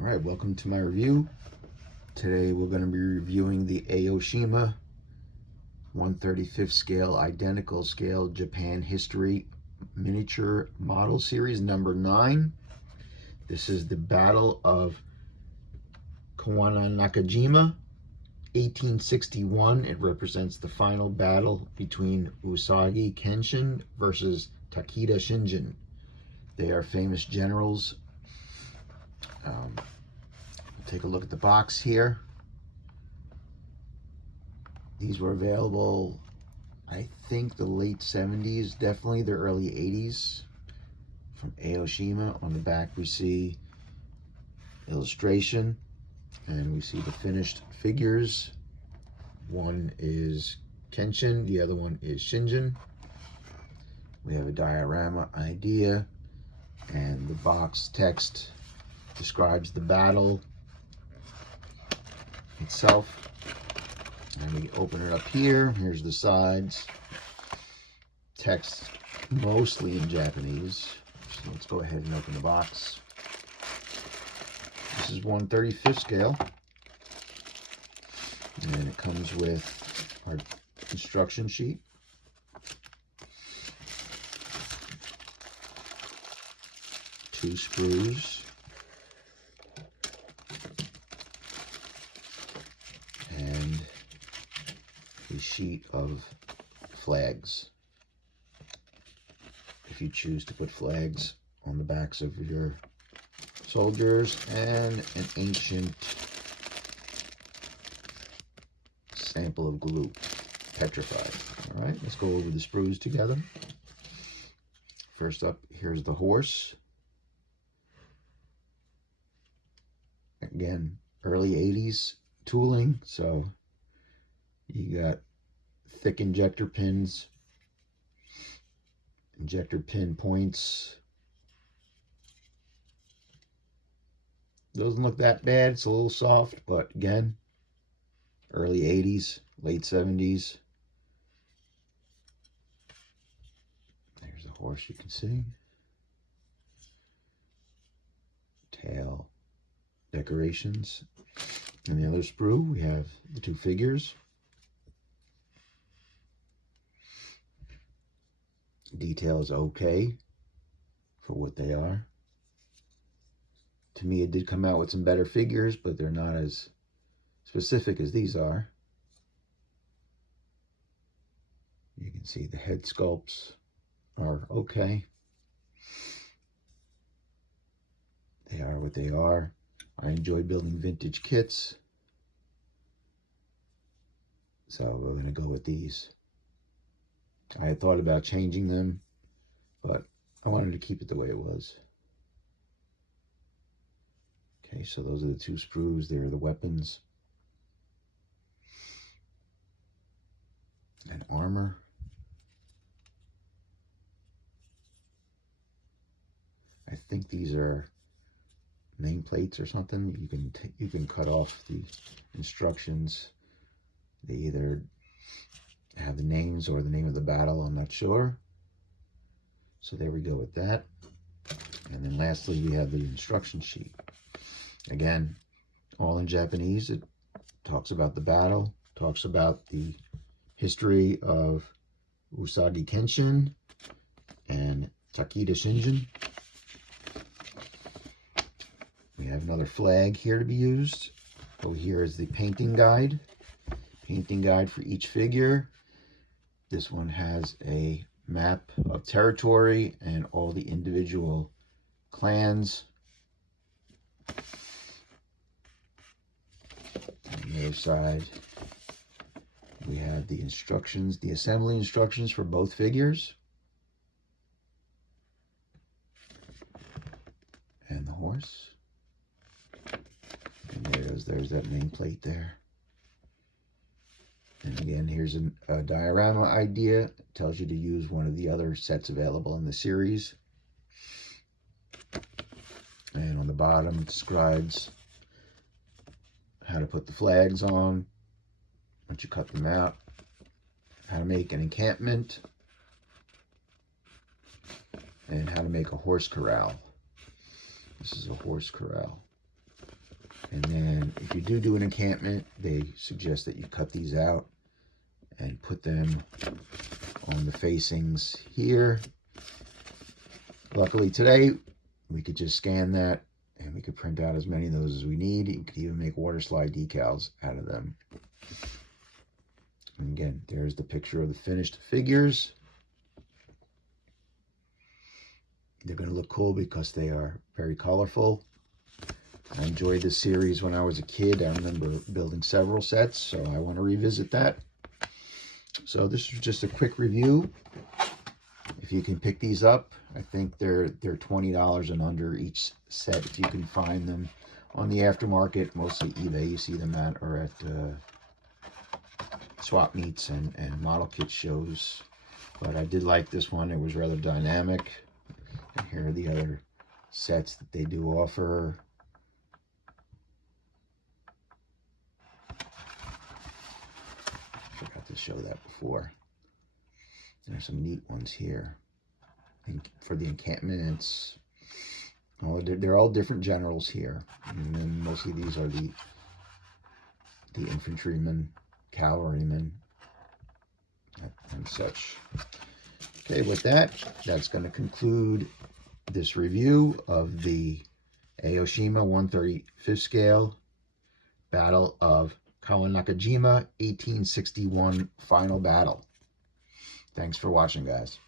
All right, welcome to my review. Today we're going to be reviewing the Aoshima 1/35th scale identical scale Japan History Miniature Model Series number 9. This is the Battle of Kawanakajima, 1861. It represents the final battle between Usagi Kenshin versus Takeda Shingen. They are famous generals. Take a look at the box here. These were available, I think, the late 70s, definitely the early 80s, from Aoshima. On the back we see illustration, and we see the finished figures. One is Kenshin, the other one is Shingen. We have a diorama idea, and the box text describes the battle itself. And we open it up here. Here's the sides. Text mostly in Japanese. So let's go ahead and open the box. This is 1/35th scale. And it comes with our instruction sheet. Two screws. And a sheet of flags, if you choose to put flags on the backs of your soldiers, and an ancient sample of glue, petrified. All right, let's go over the sprues together. First up, here's the horse. Again, early 80s tooling, so you got thick injector pins, injector pin points. Doesn't look that bad. It's a little soft, but again, early 80s, late 70s. There's the horse, you can see. Tail decorations. And the other sprue, we have the two figures. Detail is okay for what they are. To me, it did come out with some better figures, but they're not as specific as these are. You can see the head sculpts are okay. They are what they are. I enjoy building vintage kits, so we're going to go with these. I had thought about changing them, but I wanted to keep it the way it was. Okay, so those are the two sprues. They're the weapons and armor. I think these are nameplates or something. You can cut off the instructions. They either have the names or the name of the battle, I'm not sure. So there we go with that. And then lastly, we have the instruction sheet. Again, all in Japanese. It talks about the battle, talks about the history of Usagi Kenshin and Takeda Shingen. We have another flag here to be used. Over here is the painting guide. Painting guide for each figure. This one has a map of territory and all the individual clans. On the other side, we have the instructions, the assembly instructions for both figures. And the horse. And there's that nameplate there. And again, here's a diorama idea. It tells you to use one of the other sets available in the series. And on the bottom, it describes how to put the flags on once you cut them out, how to make an encampment, and how to make a horse corral. This is a horse corral. And then if you do an encampment, they suggest that you cut these out and put them on the facings here. Luckily today, we could just scan that and we could print out as many of those as we need. You could even make water slide decals out of them. And again, there's the picture of the finished figures. They're going to look cool because they are very colorful. I enjoyed this series when I was a kid. I remember building several sets, so I want to revisit that. So this is just a quick review. If you can pick these up, I think they're $20 and under each set if you can find them on the aftermarket, mostly eBay. You see them at or at swap meets and model kit shows. But I did like this one. It was rather dynamic. And here are the other sets that they do offer. Forgot to show that before. There's some neat ones here. And for the encampments, they're all different generals here. And then mostly these are the infantrymen, cavalrymen, and such. Okay, with that, that's going to conclude this review of the Aoshima 1/35 scale Battle of Kawanakajima 1861 final battle. Thanks for watching, guys.